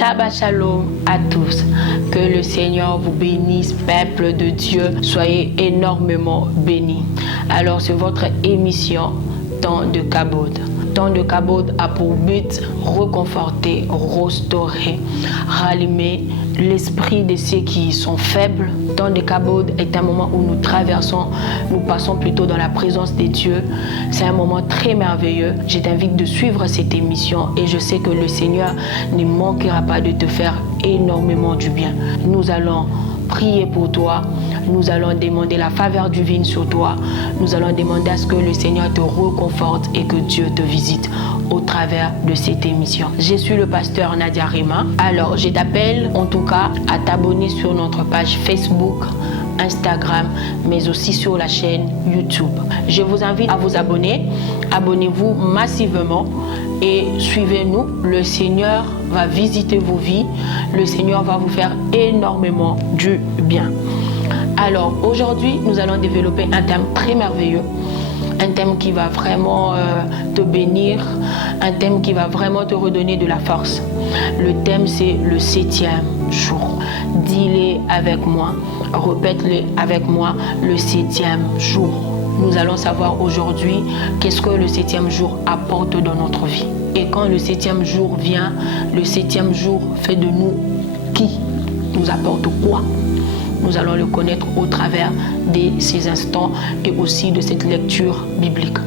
Shabbat Shalom à tous. Que le Seigneur vous bénisse, peuple de Dieu. Soyez énormément bénis. Alors, c'est votre émission Temps de Kabod. Temps de Kabod a pour but reconforter, restaurer, rallumer l'esprit de ceux qui sont faibles. Temps de Kabod est un moment où nous traversons, nous passons plutôt dans la présence de Dieu. C'est un moment très merveilleux. Je t'invite de suivre cette émission et je sais que le Seigneur ne manquera pas de te faire énormément du bien. Nous allons prier pour toi. Nous allons demander la faveur divine sur toi. Nous allons demander à ce que le Seigneur te reconforte et que Dieu te visite au travers de cette émission. Je suis le pasteur Nadia Rima. Alors, je t'appelle en tout cas à t'abonner sur notre page Facebook, Instagram, mais aussi sur la chaîne YouTube. Je vous invite à vous abonner. Abonnez-vous massivement et suivez-nous. Le Seigneur va visiter vos vies. Le Seigneur va vous faire énormément du bien. Alors aujourd'hui, nous allons développer un thème très merveilleux, un thème qui va vraiment te bénir, un thème qui va vraiment te redonner de la force. Le thème, c'est le 7e jour. Dis-le avec moi, répète-le avec moi, le 7e jour. Nous allons savoir aujourd'hui qu'est-ce que le 7e jour apporte dans notre vie. Et quand le 7e jour vient, le 7e jour fait de nous qui? Nous apporte quoi? Nous allons le connaître au travers de ces instants et aussi de cette lecture biblique.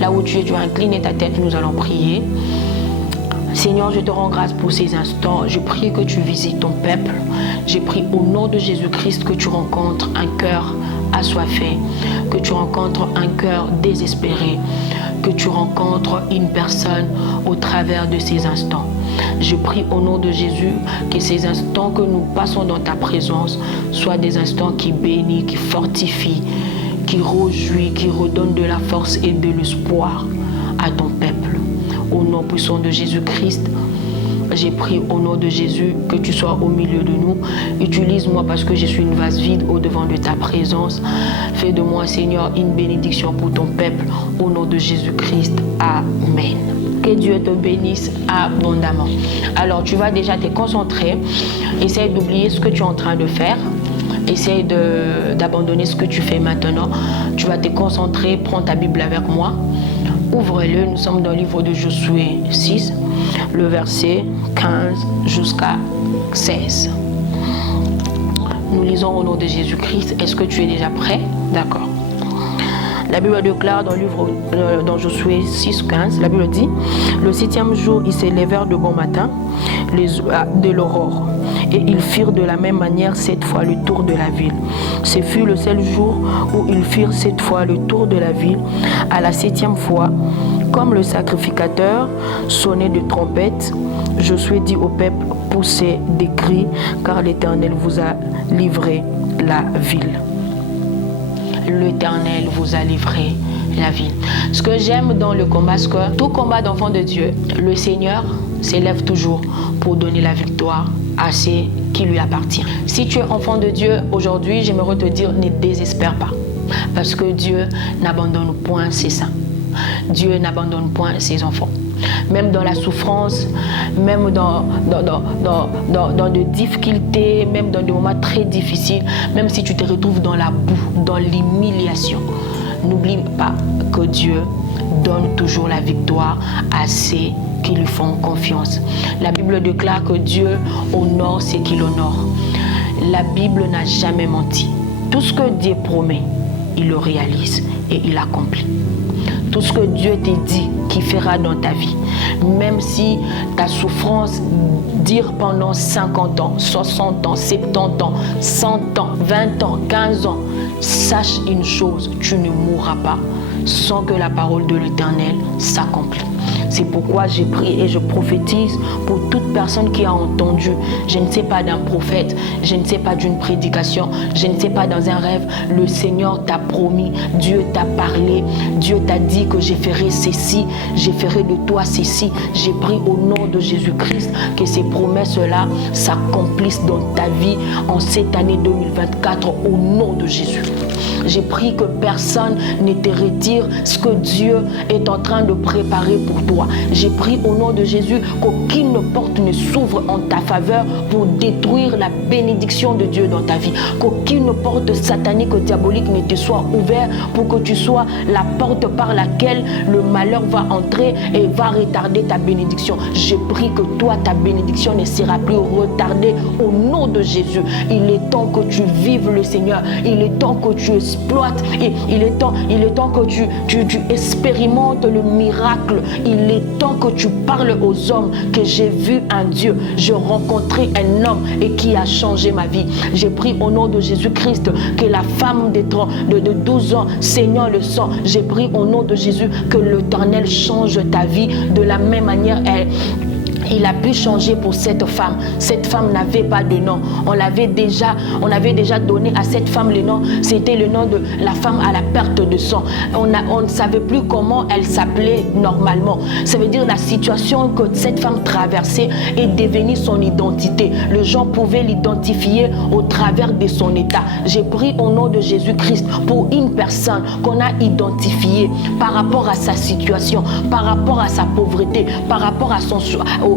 Là où tu es, tu vas incliner ta tête, nous allons prier. Seigneur, je te rends grâce pour ces instants. Je prie que tu visites ton peuple. Je prie au nom de Jésus-Christ que tu rencontres un cœur assoiffé, que tu rencontres un cœur désespéré, que tu rencontres une personne au travers de ces instants. Je prie au nom de Jésus que ces instants que nous passons dans ta présence soient des instants qui bénissent, qui fortifient, qui réjouissent, qui redonnent de la force et de l'espoir à ton peuple. Au nom puissant de Jésus-Christ, j'ai prié au nom de Jésus que tu sois au milieu de nous. Utilise-moi parce que je suis une vase vide au devant de ta présence. Fais de moi, Seigneur, une bénédiction pour ton peuple. Au nom de Jésus-Christ. Amen. Que Dieu te bénisse abondamment. Alors, tu vas déjà te concentrer. Essaye d'oublier ce que tu es en train de faire. Essaye d'abandonner ce que tu fais maintenant. Tu vas te concentrer. Prends ta Bible avec moi. Ouvre-le. Nous sommes dans le livre de Josué 6, le verset 15 jusqu'à 16. Nous lisons au nom de Jésus-Christ. Est-ce que tu es déjà prêt? D'accord. La Bible déclare dans Josué 6, 15, la Bible dit: le 7e jour, ils s'élevèrent de bon matin de l'aurore. Et ils firent de la même manière 7 fois le tour de la ville. Ce fut le seul jour où ils firent 7 fois le tour de la ville. À la 7e fois, comme le sacrificateur sonnait de trompette, Josué dit au peuple: poussez des cris, car l'Éternel vous a livré la ville. L'Éternel vous a livré la ville. Ce que j'aime dans le combat, c'est que tout combat d'enfant de Dieu, le Seigneur s'élève toujours pour donner la victoire à ceux qui lui appartiennent. Si tu es enfant de Dieu aujourd'hui, j'aimerais te dire, ne désespère pas. Parce que Dieu n'abandonne point ses saints. Dieu n'abandonne point ses enfants. Même dans la souffrance, même dans des difficultés, même dans des moments très difficiles, même si tu te retrouves dans la boue, dans l'humiliation, n'oublie pas que Dieu donne toujours la victoire à ceux qui lui font confiance. La Bible déclare que Dieu honore ceux qui l'honorent. La Bible n'a jamais menti. Tout ce que Dieu promet, il le réalise et il accomplit. Tout ce que Dieu t'a dit qu'il fera dans ta vie, même si ta souffrance dure pendant 50 ans, 60 ans, 70 ans, 100 ans, 20 ans, 15 ans, sache une chose, tu ne mourras pas sans que la parole de l'Éternel s'accomplisse. C'est pourquoi j'ai prié et je prophétise pour toute personne qui a entendu. Je ne sais pas d'un prophète, je ne sais pas d'une prédication, je ne sais pas dans un rêve. Le Seigneur t'a promis, Dieu t'a parlé, Dieu t'a dit que je ferai ceci, je ferai de toi ceci. J'ai prié au nom de Jésus-Christ que ces promesses-là s'accomplissent dans ta vie en cette année 2024 au nom de Jésus. J'ai pris que personne ne te retire ce que Dieu est en train de préparer pour toi. J'ai pris au nom de Jésus qu'aucune porte ne s'ouvre en ta faveur pour détruire la bénédiction de Dieu dans ta vie. Qu'aucune porte satanique ou diabolique ne te soit ouverte pour que tu sois la porte par laquelle le malheur va entrer et va retarder ta bénédiction. J'ai pris que toi, ta bénédiction ne sera plus retardée au nom de Jésus. Il est temps que tu vives le Seigneur. Il est temps que tu exploites. Et il est temps que tu expérimentes le miracle. Il est temps que tu parles aux hommes que j'ai vu un Dieu. J'ai rencontré un homme et qui a changé ma vie. J'ai pris au nom de Jésus-Christ que la femme de 12 ans saignant le sang, j'ai pris au nom de Jésus que l'Éternel change ta vie de la même manière. Il a pu changer pour cette femme. Cette femme n'avait pas de nom. On avait déjà donné à cette femme le nom. C'était le nom de la femme à la perte de sang. On ne savait plus comment elle s'appelait normalement. Ça veut dire la situation que cette femme traversait est devenue son identité. Les gens pouvaient l'identifier au travers de son état. J'ai pris au nom de Jésus-Christ pour une personne qu'on a identifiée par rapport à sa situation, par rapport à sa pauvreté, par rapport à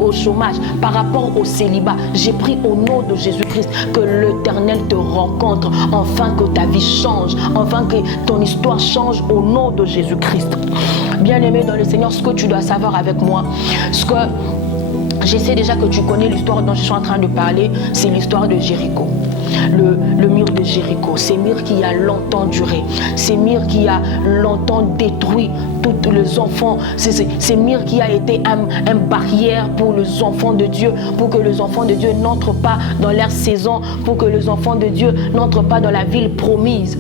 au chômage, par rapport au célibat. J'ai pris au nom de Jésus-Christ que l'Éternel te rencontre, enfin que ta vie change, enfin que ton histoire change au nom de Jésus-Christ. Bien-aimé dans le Seigneur, ce que tu dois savoir avec moi, ce que je sais déjà que tu connais l'histoire dont je suis en train de parler, c'est l'histoire de Jéricho. Le mur de Jéricho, ce mur qui a longtemps duré, ce mur qui a longtemps détruit tous les enfants, ce mur qui a été une barrière pour les enfants de Dieu, pour que les enfants de Dieu n'entrent pas dans leur saison, pour que les enfants de Dieu n'entrent pas dans la ville promise.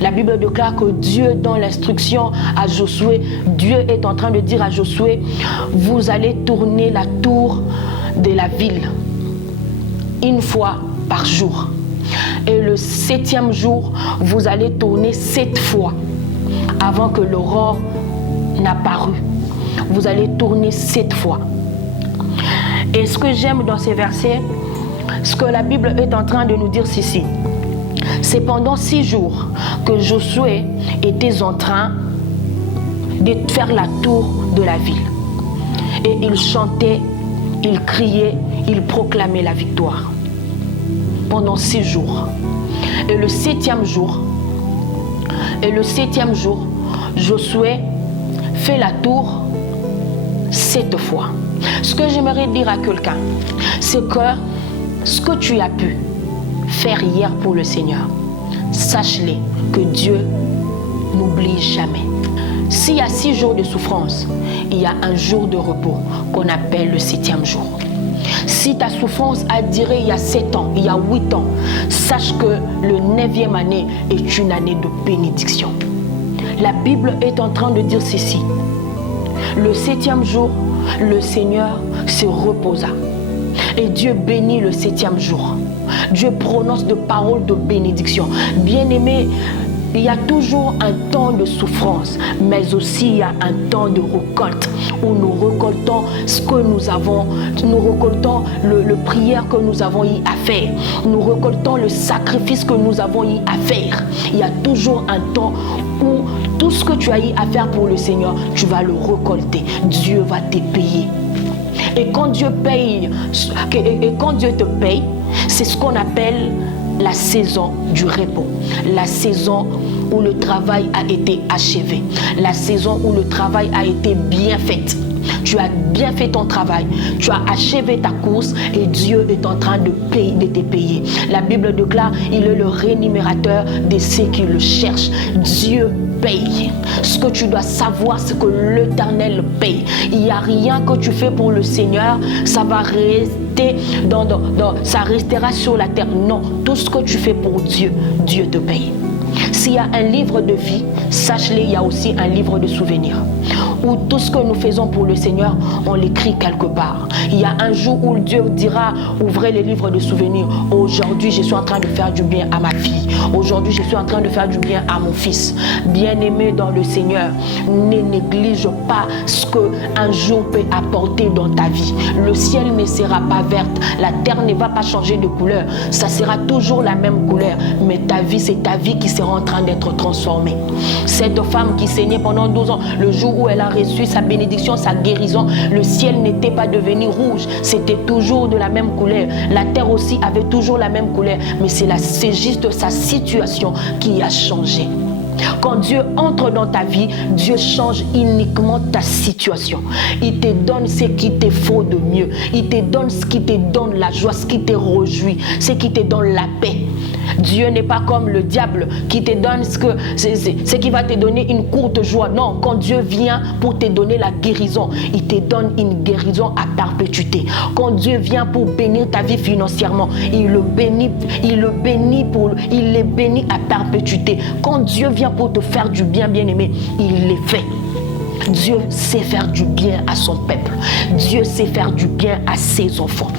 La Bible déclare que Dieu, dans l'instruction à Josué, Dieu est en train de dire à Josué, vous allez tourner la tour de la ville une fois par jour. Et le 7e jour, vous allez tourner 7 fois avant que l'aurore n'apparût. Vous allez tourner 7 fois. Et ce que j'aime dans ces versets, ce que la Bible est en train de nous dire ceci, c'est pendant 6 jours que Josué était en train de faire la tour de la ville. Et il chantait, il criait, il proclamait la victoire. Pendant 6 jours. Et le 7e jour, Josué fait la tour 7 fois. Ce que j'aimerais dire à quelqu'un, c'est que ce que tu as pu faire hier pour le Seigneur, sache-le que Dieu n'oublie jamais. S'il y a 6 jours de souffrance, il y a un jour de repos qu'on appelle le 7e jour. Si ta souffrance a duré il y a 7 ans, il y a 8 ans, sache que le 9e année est une année de bénédiction. La Bible est en train de dire ceci. Le 7e jour, le Seigneur se reposa. Et Dieu bénit le 7e jour. Dieu prononce de paroles de bénédiction. Bien-aimé, il y a toujours un temps de souffrance, mais aussi il y a un temps de récolte où nous récoltons ce que nous avons, nous récoltons le prière que nous avons eu à faire, nous récoltons le sacrifice que nous avons eu à faire. Il y a toujours un temps où tout ce que tu as eu à faire pour le Seigneur, tu vas le récolter. Dieu va te payer. Et quand Dieu paye, et quand Dieu te paye, c'est ce qu'on appelle la saison du repos, la saison où le travail a été achevé, la saison où le travail a été bien fait. Tu as bien fait ton travail, tu as achevé ta course et Dieu est en train de te payer. La Bible déclare, il est le rémunérateur de ceux qui le cherchent. Dieu paye. Ce que tu dois savoir, c'est que l'Éternel paye. Il n'y a rien que tu fais pour le Seigneur, ça va rester ça restera sur la terre. Non, tout ce que tu fais pour Dieu, Dieu te paye. S'il y a un livre de vie, sache-le, il y a aussi un livre de souvenirs. où tout ce que nous faisons pour le Seigneur, on l'écrit quelque part. Il y a un jour où Dieu dira, ouvrez les livres de souvenirs. Aujourd'hui, je suis en train de faire du bien à ma fille. Aujourd'hui, je suis en train de faire du bien à mon fils. Bien-aimé dans le Seigneur, ne néglige pas ce qu'un jour peut apporter dans ta vie. Le ciel ne sera pas verte, la terre ne va pas changer de couleur. Ça sera toujours la même couleur, mais ta vie, c'est ta vie qui sera en train d'être transformée. Cette femme qui saignait pendant 12 ans, le jour où elle a reçu sa bénédiction, sa guérison, le ciel n'était pas devenu rouge, c'était toujours de la même couleur. La terre aussi avait toujours la même couleur, mais c'est juste sa situation qui a changé. Quand Dieu entre dans ta vie, Dieu change uniquement ta situation. Il te donne ce qui te faut de mieux. Il te donne ce qui te donne la joie, ce qui te réjouit, ce qui te donne la paix. Dieu n'est pas comme le diable qui te donne ce qui va te donner une courte joie. Non, quand Dieu vient pour te donner la guérison, il te donne une guérison à perpétuité. Quand Dieu vient pour bénir ta vie financièrement, il les bénit à perpétuité. Quand Dieu vient pour te faire du bien, bien-aimé, il les fait. Dieu sait faire du bien à son peuple. Dieu sait faire du bien à ses enfants.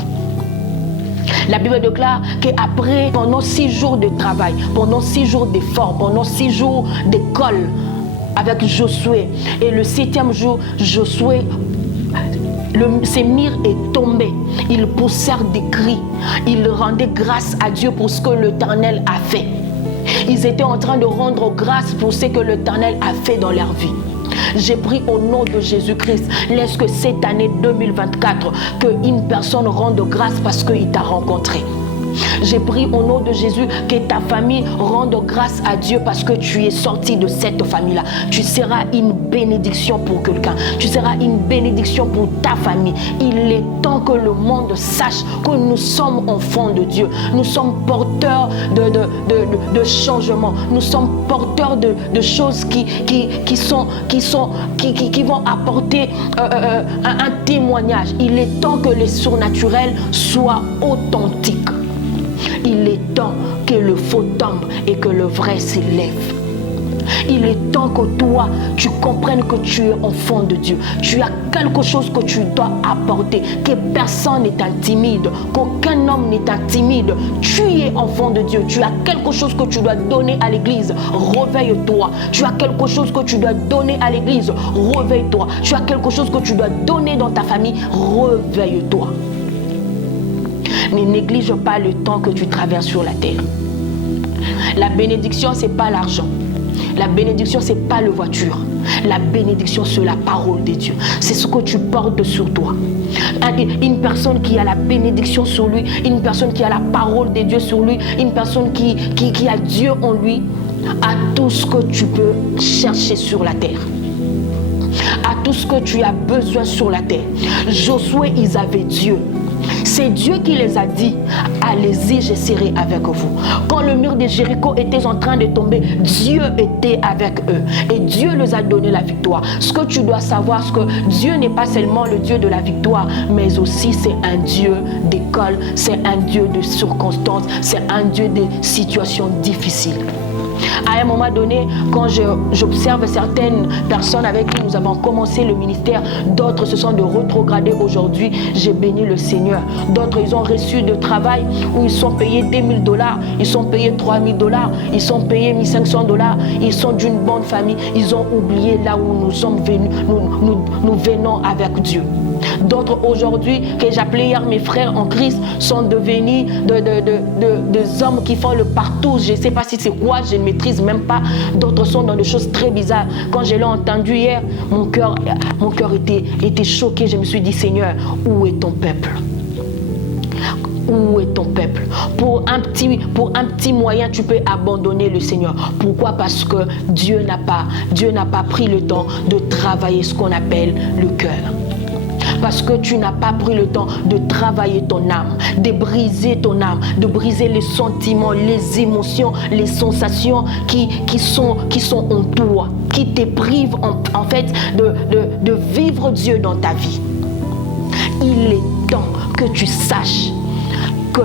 La Bible déclare qu'après, pendant 6 jours de travail, pendant 6 jours d'effort, pendant 6 jours d'école avec Josué, et le 7e jour, Josué, ses murs est tombé. Ils poussèrent des cris. Ils rendaient grâce à Dieu pour ce que l'Éternel a fait. Ils étaient en train de rendre grâce pour ce que l'Éternel a fait dans leur vie. J'ai pris au nom de Jésus-Christ, laisse que cette année 2024, qu'une personne rende grâce parce qu'il t'a rencontré. J'ai pris au nom de Jésus que ta famille rende grâce à Dieu parce que tu es sorti de cette famille-là. Tu seras une bénédiction pour quelqu'un. Tu seras une bénédiction pour ta famille. Il est temps que le monde sache que nous sommes enfants de Dieu. Nous sommes porteurs de changements. Nous sommes porteurs de choses qui vont apporter un témoignage. Il est temps que le surnaturel soit authentique. Il est temps que le faux tombe et que le vrai s'élève. Il est temps que toi, tu comprennes que tu es enfant de Dieu. Tu as quelque chose que tu dois apporter, que personne n'est intimide, qu'aucun homme n'est intimide. Tu es enfant de Dieu. Tu as quelque chose que tu dois donner à l'église. Réveille-toi. Tu as quelque chose que tu dois donner à l'église. Réveille-toi. Tu as quelque chose que tu dois donner dans ta famille. Réveille-toi. Ne néglige pas le temps que tu traverses sur la terre. La bénédiction, ce n'est pas l'argent. La bénédiction, ce n'est pas la voiture. La bénédiction, c'est la parole de Dieu. C'est ce que tu portes sur toi. Une personne qui a la bénédiction sur lui, une personne qui a la parole de Dieu sur lui, une personne qui a Dieu en lui, a tout ce que tu peux chercher sur la terre. À tout ce que tu as besoin sur la terre. Josué, ils avaient Dieu. C'est Dieu qui les a dit, allez-y, je serai avec vous. Quand le mur de Jéricho était en train de tomber, Dieu était avec eux. Et Dieu les a donné la victoire. Ce que tu dois savoir, c'est que Dieu n'est pas seulement le Dieu de la victoire, mais aussi c'est un Dieu d'école, c'est un Dieu de circonstances, c'est un Dieu de situations difficiles. À un moment donné, quand j'observe certaines personnes avec qui nous avons commencé le ministère, d'autres se sont de rétrogradés aujourd'hui, j'ai béni le Seigneur. D'autres, ils ont reçu de travail où ils sont payés $2 000, ils sont payés $3 000, ils sont payés $1 500, ils sont d'une bonne famille, ils ont oublié là où nous sommes venus, nous venons avec Dieu. D'autres aujourd'hui, que j'appelais hier mes frères en Christ, sont devenus des hommes qui font le partout. Je ne sais pas si c'est quoi, je ne maîtrise même pas. D'autres sont dans des choses très bizarres. Quand je l'ai entendu hier, mon cœur était choqué. Je me suis dit, Seigneur, où est ton peuple? Où est ton peuple? Pour un petit moyen, tu peux abandonner le Seigneur. Pourquoi? Parce que Dieu n'a pas pris le temps de travailler ce qu'on appelle le cœur. Parce que tu n'as pas pris le temps de travailler ton âme, de briser ton âme, de briser les sentiments, les émotions, les sensations qui sont en toi, qui te privent en fait de vivre Dieu dans ta vie. Il est temps que tu saches que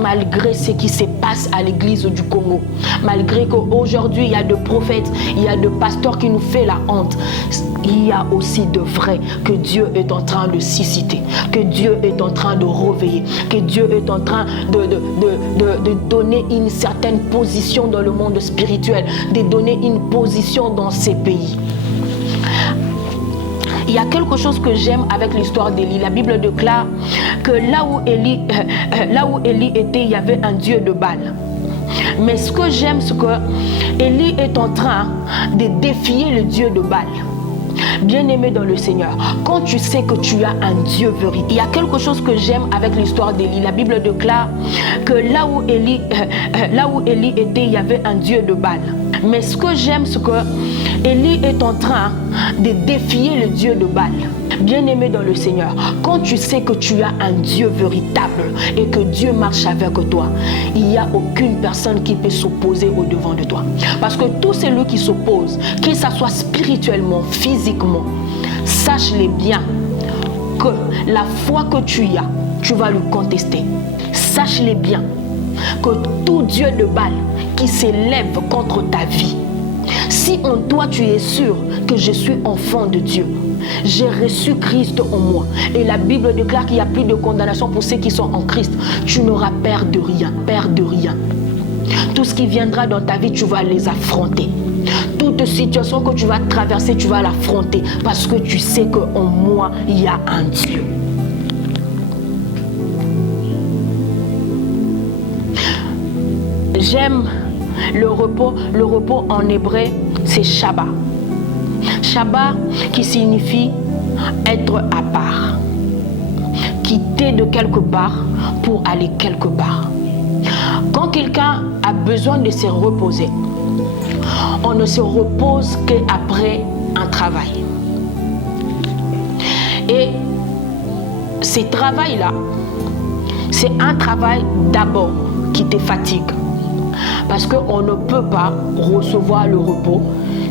malgré ce qui se passe à l'église du Congo, malgré qu'aujourd'hui il y a de prophètes, il y a de pasteurs qui nous font la honte, il y a aussi de vrai que Dieu est en train de susciter, que Dieu est en train de réveiller, que Dieu est en train de donner une certaine position dans le monde spirituel, de donner une position dans ces pays. Il y a quelque chose que j'aime avec l'histoire d'Élie. La Bible déclare que là où Élie était, il y avait un dieu de Baal. Mais ce que j'aime, c'est que Élie est en train de défier le dieu de Baal. Bien-aimé dans le Seigneur, quand tu sais que tu as un Dieu véritable, il y a quelque chose que j'aime avec l'histoire d'Élie. La Bible déclare que là où Élie était, il y avait un Dieu de Baal. Mais ce que j'aime, c'est que Élie est en train de défier le Dieu de Baal. Bien-aimé dans le Seigneur, quand tu sais que tu as un Dieu véritable et que Dieu marche avec toi, il n'y a aucune personne qui peut s'opposer au devant de toi. Parce que tout celui qui s'oppose, que ce soit spirituellement, physiquement, sache-le bien que la foi que tu as, tu vas lui contester. Sache-le bien que tout Dieu de Baal qui s'élève contre ta vie, si en toi tu es sûr que je suis enfant de Dieu, j'ai reçu Christ en moi, et la Bible déclare qu'il n'y a plus de condamnation pour ceux qui sont en Christ, tu n'auras peur de rien, peur de rien. Tout ce qui viendra dans ta vie, tu vas les affronter. Toute situation que tu vas traverser, tu vas l'affronter parce que tu sais qu'en moi, il y a un Dieu. J'aime le repos en hébreu, c'est Shabbat. Shabbat qui signifie être à part, quitter de quelque part pour aller quelque part. Quand quelqu'un a besoin de se reposer, on ne se repose qu'après un travail. Et ce travail-là, c'est un travail d'abord qui te fatigue. Parce qu'on ne peut pas recevoir le repos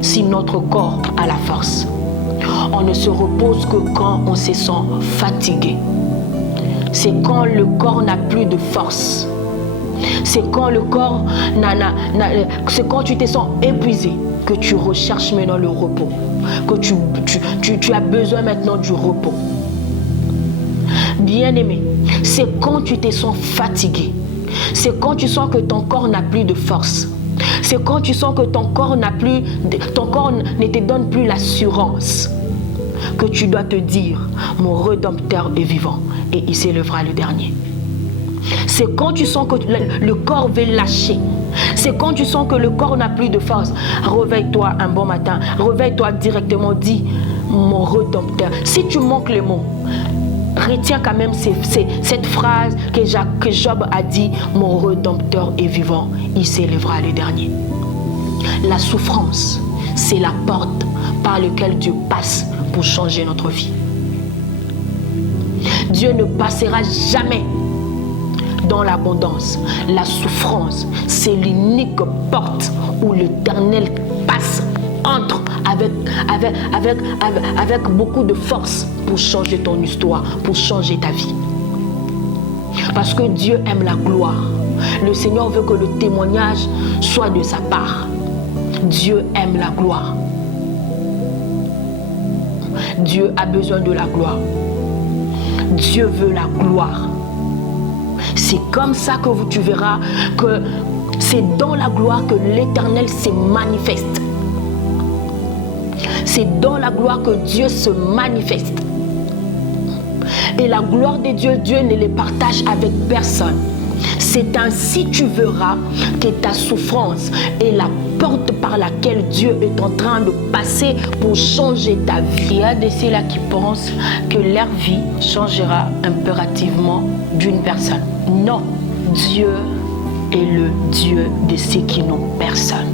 si notre corps a la force. On ne se repose que quand on se sent fatigué. C'est quand le corps n'a plus de force. C'est quand le corps c'est quand tu te sens épuisé que tu recherches maintenant le repos. Que tu as besoin maintenant du repos. Bien-aimé, c'est quand tu te sens fatigué. C'est quand tu sens que ton corps n'a plus de force. C'est quand tu sens que ton corps ne te donne plus l'assurance que tu dois te dire, mon Rédempteur est vivant et il s'élèvera le dernier. C'est quand tu sens que le corps veut lâcher. C'est quand tu sens que le corps n'a plus de force. Réveille-toi un bon matin. Réveille-toi directement. Dis, mon Rédempteur. Si tu manques les mots, retiens quand même cette phrase que Job a dit, mon Rédempteur est vivant, il s'élèvera le dernier. La souffrance, c'est la porte par laquelle Dieu passe pour changer notre vie. Dieu ne passera jamais dans l'abondance. La souffrance, c'est l'unique porte où l'Éternel passe, entre avec beaucoup de force pour changer ton histoire, pour changer ta vie. Parce que Dieu aime la gloire. Le Seigneur veut que le témoignage soit de sa part. Dieu aime la gloire. Dieu a besoin de la gloire. Dieu veut la gloire. C'est comme ça que tu verras que c'est dans la gloire que l'Éternel se manifeste. C'est dans la gloire que Dieu se manifeste. Et la gloire de Dieu, Dieu ne les partage avec personne. C'est ainsi tu verras que ta souffrance est la porte par laquelle Dieu est en train de passer pour changer ta vie. Il y a de ceux-là qui pensent que leur vie changera impérativement d'une personne. Non, Dieu est le Dieu de ceux qui n'ont personne.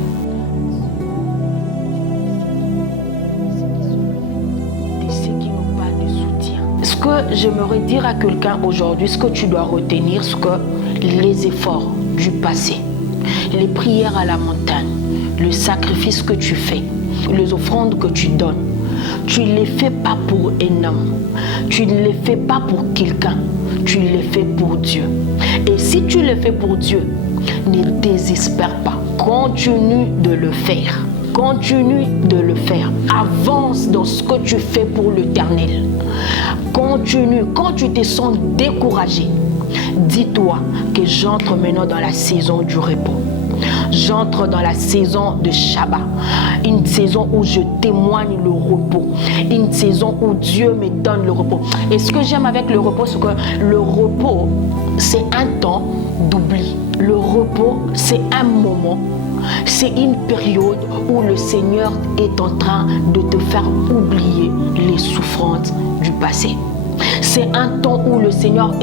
De ceux qui n'ont pas de soutien. Ce que j'aimerais dire à quelqu'un aujourd'hui, ce que tu dois retenir, c'est que les efforts du passé, les prières à la montagne, le sacrifice que tu fais, les offrandes que tu donnes, tu ne les fais pas pour un homme, tu ne les fais pas pour quelqu'un, tu les fais pour Dieu. Et si fait pour Dieu, ne désespère pas. Continue de le faire. Continue de le faire. Avance dans ce que tu fais pour l'Éternel. Continue. Quand tu te sens découragé, dis-toi que j'entre maintenant dans la saison du repos. J'entre dans la saison de Shabbat, une saison où je témoigne le repos, une saison où Dieu me donne le repos. Et ce que j'aime avec le repos, c'est que le repos, c'est un temps d'oubli. Le repos, c'est un moment, c'est une période où le Seigneur est en train de te faire oublier les souffrances du passé. C'est un temps où le Seigneur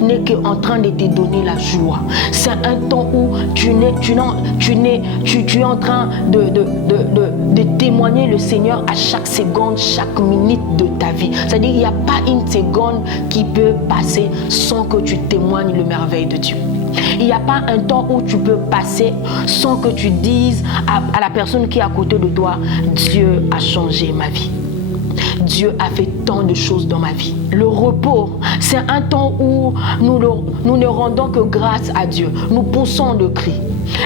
n'est qu'en train de te donner la joie. C'est un temps où tu es en train de témoigner le Seigneur à chaque seconde, chaque minute de ta vie. C'est-à-dire qu'il n'y a pas une seconde qui peut passer sans que tu témoignes le merveille de Dieu. Il n'y a pas un temps où tu peux passer sans que tu dises à la personne qui est à côté de toi, Dieu a changé ma vie. Dieu a fait tant de choses dans ma vie. Le repos, c'est un temps où nous ne rendons que grâce à Dieu. Nous poussons de cris.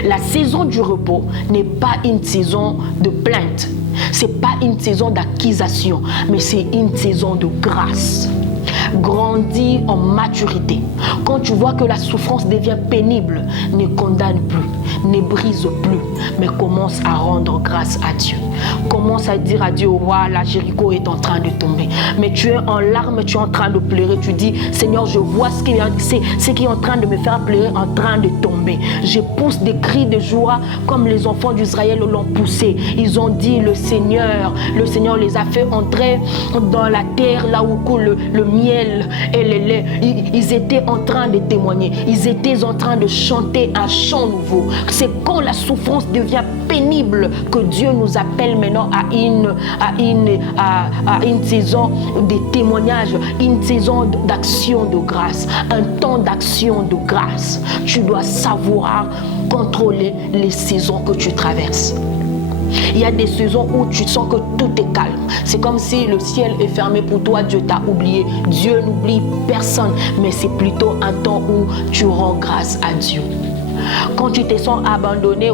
La saison du repos n'est pas une saison de plainte. Ce n'est pas une saison d'accusation, mais c'est une saison de grâce. Grandis en maturité. Quand tu vois que la souffrance devient pénible, ne condamne plus, ne brise plus, mais commence à rendre grâce à Dieu. Commence à dire à Dieu, voilà, Jéricho est en train de tomber. Mais tu es en larmes, tu es en train de pleurer. Tu dis, Seigneur, je vois ce qui est en train de me faire pleurer, en train de tomber. Je pousse des cris de joie comme les enfants d'Israël l'ont poussé. Ils ont dit, le Seigneur les a fait entrer dans la terre là où coule le miel et le lait. Ils étaient en train de témoigner. Ils étaient en train de chanter un chant nouveau. C'est quand la souffrance devient pénible que Dieu nous appelle maintenant à une saison de témoignage, une saison d'action de grâce, un temps d'action de grâce. Tu dois savoir contrôler les saisons que tu traverses. Il y a des saisons où tu sens que tout est calme. C'est comme si le ciel est fermé pour toi, Dieu t'a oublié. Dieu n'oublie personne, mais c'est plutôt un temps où tu rends grâce à Dieu. Quand tu te sens abandonné,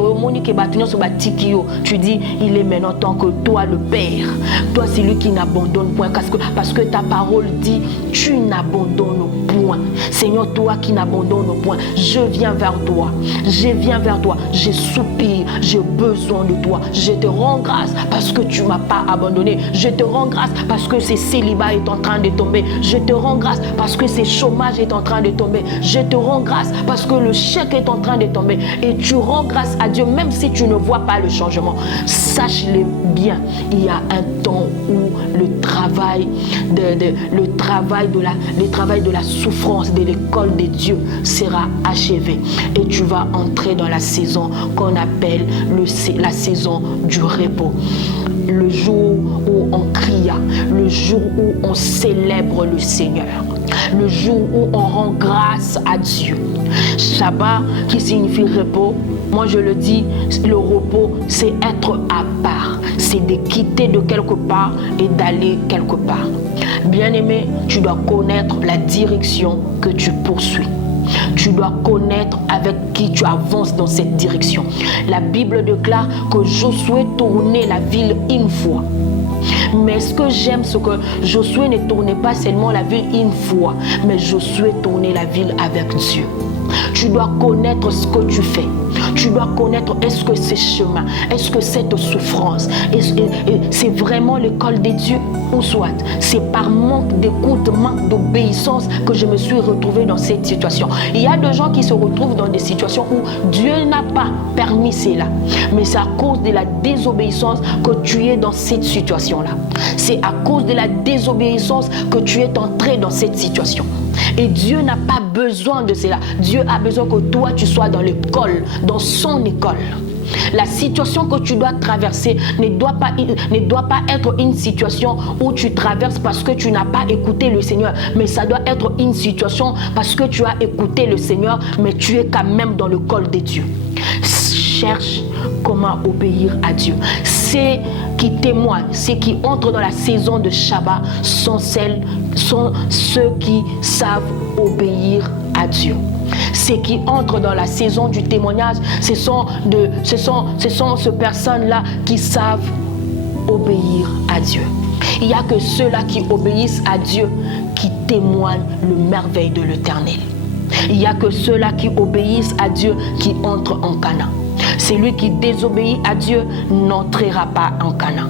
tu dis, il est maintenant temps que toi, le Père, toi, c'est lui qui n'abandonne point. Parce que ta parole dit, tu n'abandonnes point. Seigneur, toi qui n'abandonnes point, je viens vers toi. Je viens vers toi. Je soupire. J'ai besoin de toi. Je te rends grâce parce que tu ne m'as pas abandonné. Je te rends grâce parce que ce célibat est en train de tomber. Je te rends grâce parce que ce chômage est en train de tomber. Je te rends grâce parce que le chèque est en train de tomber. Et tu rends grâce à Dieu même si tu ne vois pas le changement. Sache-le bien, il y a un temps où le travail de la souffrance de l'école de Dieu sera achevé. Et tu vas entrer dans la saison qu'on appelle la saison du repos. Le jour où on cria, le jour où on célèbre le Seigneur, le jour où on rend grâce à Dieu. Shabbat qui signifie repos, moi je le dis, le repos c'est être à part, c'est de quitter de quelque part et d'aller quelque part. Bien-aimé, tu dois connaître la direction que tu poursuis. Tu dois connaître avec qui tu avances dans cette direction. La Bible déclare que Josué tournait la ville une fois. Mais ce que j'aime, c'est que Josué ne tournait pas seulement la ville une fois, mais Josué tournait la ville avec Dieu. Tu dois connaître ce que tu fais. Tu dois connaître, est-ce que ce chemin, est-ce que cette souffrance, c'est vraiment l'école de Dieu ou soit c'est par manque d'écoute, manque d'obéissance que je me suis retrouvée dans cette situation. Il y a des gens qui se retrouvent dans des situations où Dieu n'a pas permis cela, mais c'est à cause de la désobéissance que tu es dans cette situation-là. C'est à cause de la désobéissance que tu es entré dans cette situation. Et Dieu n'a pas besoin de cela. Dieu a besoin que toi, tu sois dans l'école, dans son école. La situation que tu dois traverser ne doit pas être une situation où tu traverses parce que tu n'as pas écouté le Seigneur, mais ça doit être une situation parce que tu as écouté le Seigneur, mais tu es quand même dans l'école de Dieu. Cherche comment obéir à Dieu. Ceux qui témoignent, ceux qui entrent dans la saison de Shabbat sont ceux qui savent obéir à Dieu. Ceux qui entrent dans la saison du témoignage, ce sont ces personnes-là qui savent obéir à Dieu. Il n'y a que ceux-là qui obéissent à Dieu qui témoignent le merveille de l'Éternel. Il n'y a que ceux-là qui obéissent à Dieu qui entrent en Canaan. Celui qui désobéit à Dieu n'entrera pas en Canaan.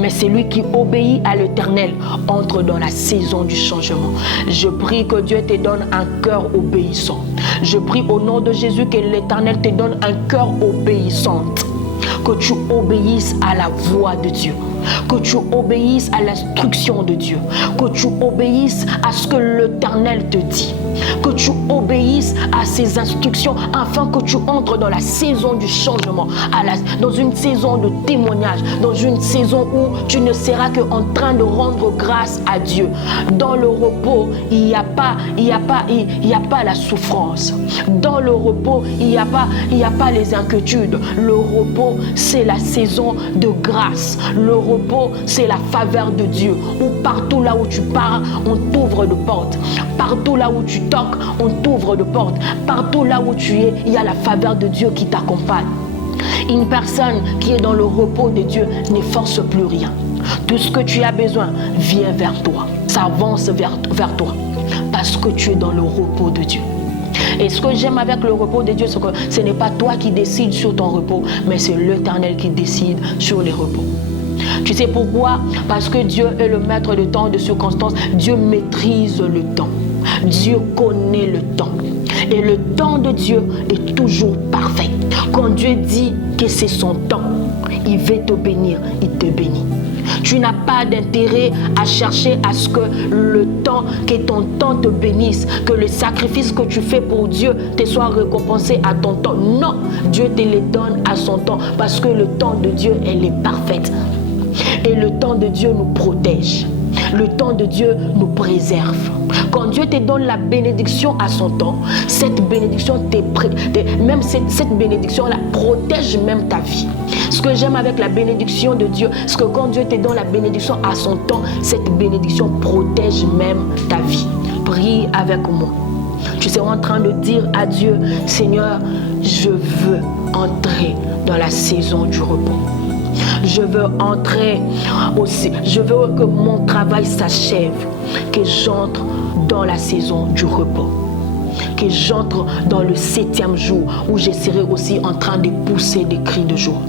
Mais celui qui obéit à l'Éternel entre dans la saison du changement. Je prie que Dieu te donne un cœur obéissant. Je prie au nom de Jésus que l'Éternel te donne un cœur obéissant. Que tu obéisses à la voix de Dieu. Que tu obéisses à l'instruction de Dieu. Que tu obéisses à ce que l'Éternel te dit. Que tu obéisses à ses instructions afin que tu entres dans la saison du changement, dans une saison de témoignage, dans une saison où tu ne seras qu'en train de rendre grâce à Dieu. Dans le repos, il n'y a pas la souffrance. Dans le repos, il n'y a pas les inquiétudes. Le repos, c'est la saison de grâce. Le repos, c'est la faveur de Dieu. Où partout là où tu pars, on t'ouvre de portes. Partout là où tu toques, on t'ouvre de portes. Partout là où tu es, il y a la faveur de Dieu qui t'accompagne. Une personne qui est dans le repos de Dieu n'efforce plus rien. Tout ce que tu as besoin vient vers toi, s'avance vers toi, parce que tu es dans le repos de Dieu. Et ce que j'aime avec le repos de Dieu, c'est que ce n'est pas toi qui décides sur ton repos, mais c'est l'Éternel qui décide sur les repos. Tu sais pourquoi? Parce que Dieu est le maître de temps, de circonstances. Dieu maîtrise le temps. Dieu connaît le temps. Et le temps de Dieu est toujours parfait. Quand Dieu dit que c'est son temps, il veut te bénir, il te bénit. Tu n'as pas d'intérêt à chercher à ce que le temps, que ton temps te bénisse, que le sacrifice que tu fais pour Dieu te soit récompensé à ton temps. Non, Dieu te les donne à son temps parce que le temps de Dieu, elle est parfaite. Et le temps de Dieu nous protège. Le temps de Dieu nous préserve. Quand Dieu te donne la bénédiction à son temps, cette bénédiction cette bénédiction-là protège même ta vie. Ce que j'aime avec la bénédiction de Dieu, c'est que quand Dieu te donne la bénédiction à son temps, cette bénédiction protège même ta vie. Prie avec moi. Tu seras en train de dire à Dieu, Seigneur, je veux entrer dans la saison du repos. Je veux entrer aussi. Je veux que mon travail s'achève. Que j'entre dans la saison du repos. Que j'entre dans le 7e jour où je serai aussi en train de pousser des cris de joie.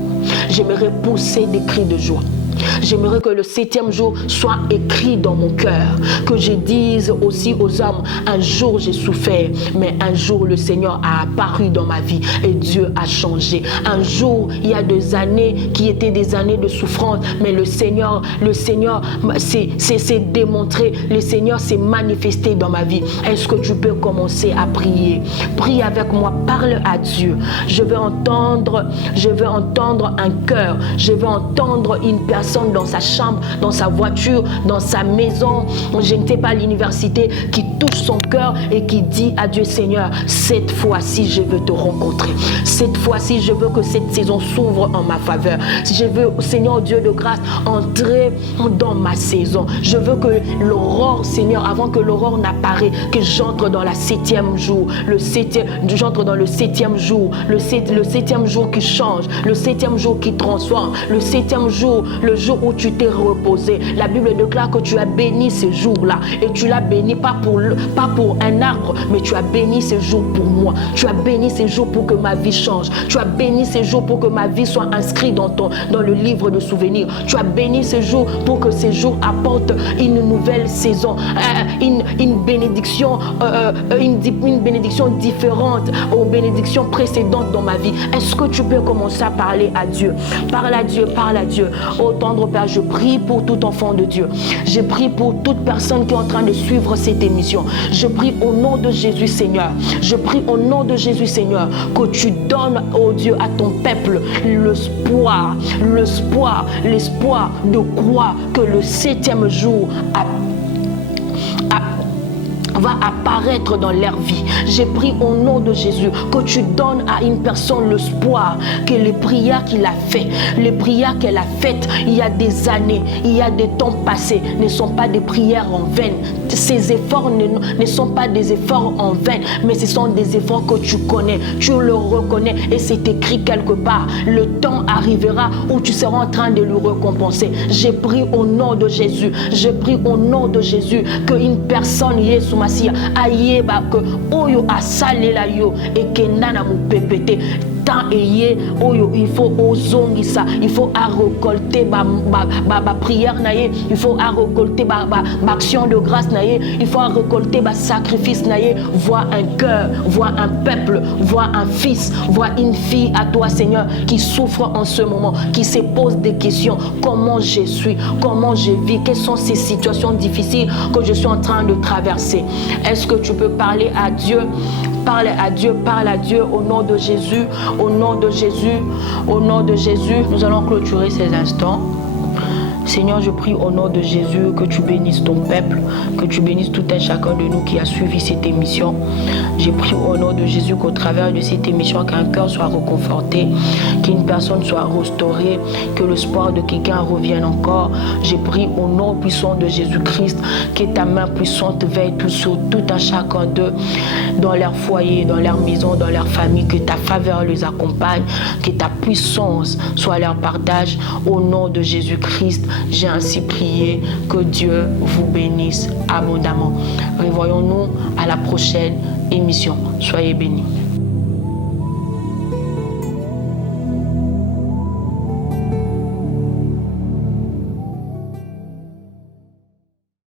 J'aimerais pousser des cris de joie. J'aimerais que le 7e jour soit écrit dans mon cœur. Que je dise aussi aux hommes, un jour j'ai souffert, mais un jour le Seigneur a apparu dans ma vie et Dieu a changé. Un jour, il y a des années qui étaient des années de souffrance, mais le Seigneur s'est démontré, le Seigneur s'est manifesté dans ma vie. Est-ce que tu peux commencer à prier? Prie avec moi, parle à Dieu. Je veux entendre un cœur, je veux entendre une personne dans sa chambre, dans sa voiture, dans sa maison, je ne sais pas, l'université, qui touche son cœur et qui dit à Dieu, Seigneur, cette fois-ci je veux te rencontrer. Cette fois-ci je veux que cette saison s'ouvre en ma faveur. Je veux, Seigneur Dieu de grâce, entrer dans ma saison. Je veux que l'aurore, Seigneur, avant que l'aurore n'apparaisse, que j'entre dans la 7e jour. J'entre dans le 7e jour. Le 7e jour qui change. Le 7e jour qui transforme. Le 7e jour, le jour où tu t'es reposé. La Bible déclare que tu as béni ce jour-là. Et tu l'as béni pas pour un arbre, mais tu as béni ce jour pour moi. Tu as béni ce jour pour que ma vie change. Tu as béni ce jour pour que ma vie soit inscrite dans le livre de souvenirs. Tu as béni ce jour pour que ce jour apporte une nouvelle saison, une bénédiction, une bénédiction différente aux bénédictions précédentes dans ma vie. Est-ce que tu peux commencer à parler à Dieu? Parle à Dieu, parle à Dieu. Ô tendre Père, je prie pour tout enfant de Dieu. Je prie pour toute personne qui est en train de suivre cette émission. Je prie au nom de Jésus, Seigneur. Je prie au nom de Jésus, Seigneur, que tu donnes, ô Dieu, à ton peuple l'espoir de croire que le 7e jour va apparaître dans leur vie. J'ai pris au nom de Jésus que tu donnes à une personne l'espoir que les prières qu'il a faites, les prières qu'elle a faites il y a des années, il y a des temps passés, ne sont pas des prières en vain. Ces efforts ne sont pas des efforts en vain, mais ce sont des efforts que tu connais, tu le reconnais et c'est écrit quelque part. Le temps arrivera où tu seras en train de lui récompenser. J'ai pris au nom de Jésus, j'ai pris au nom de Jésus qu'une personne y est sous ma scie, aïe, que oyo asalela yo et que nana mu pépété. Il faut ozongisa, il faut récolter ma prière, il faut récolter ma action de grâce, il faut récolter ma sacrifice, voir un cœur, voir un peuple, voir un fils, voir une fille à toi, Seigneur, qui souffre en ce moment, qui se pose des questions. Comment je suis, comment je vis, quelles sont ces situations difficiles que je suis en train de traverser. Est-ce que tu peux parler à Dieu? Parle à Dieu, parle à Dieu au nom de Jésus, au nom de Jésus, au nom de Jésus. Nous allons clôturer ces instants. Seigneur, je prie au nom de Jésus que tu bénisses ton peuple, que tu bénisses tout un chacun de nous qui a suivi cette émission. J'ai prié au nom de Jésus qu'au travers de cette émission, qu'un cœur soit reconforté, qu'une personne soit restaurée, que l'espoir de quelqu'un revienne encore. J'ai prié au nom puissant de Jésus-Christ, que ta main puissante veille sur tout un chacun d'eux, dans leur foyer, dans leur maison, dans leur famille, que ta faveur les accompagne, que ta puissance soit leur partage. Au nom de Jésus-Christ, j'ai ainsi prié. Que Dieu vous bénisse abondamment. Revoyons-nous à la prochaine émission. Soyez bénis.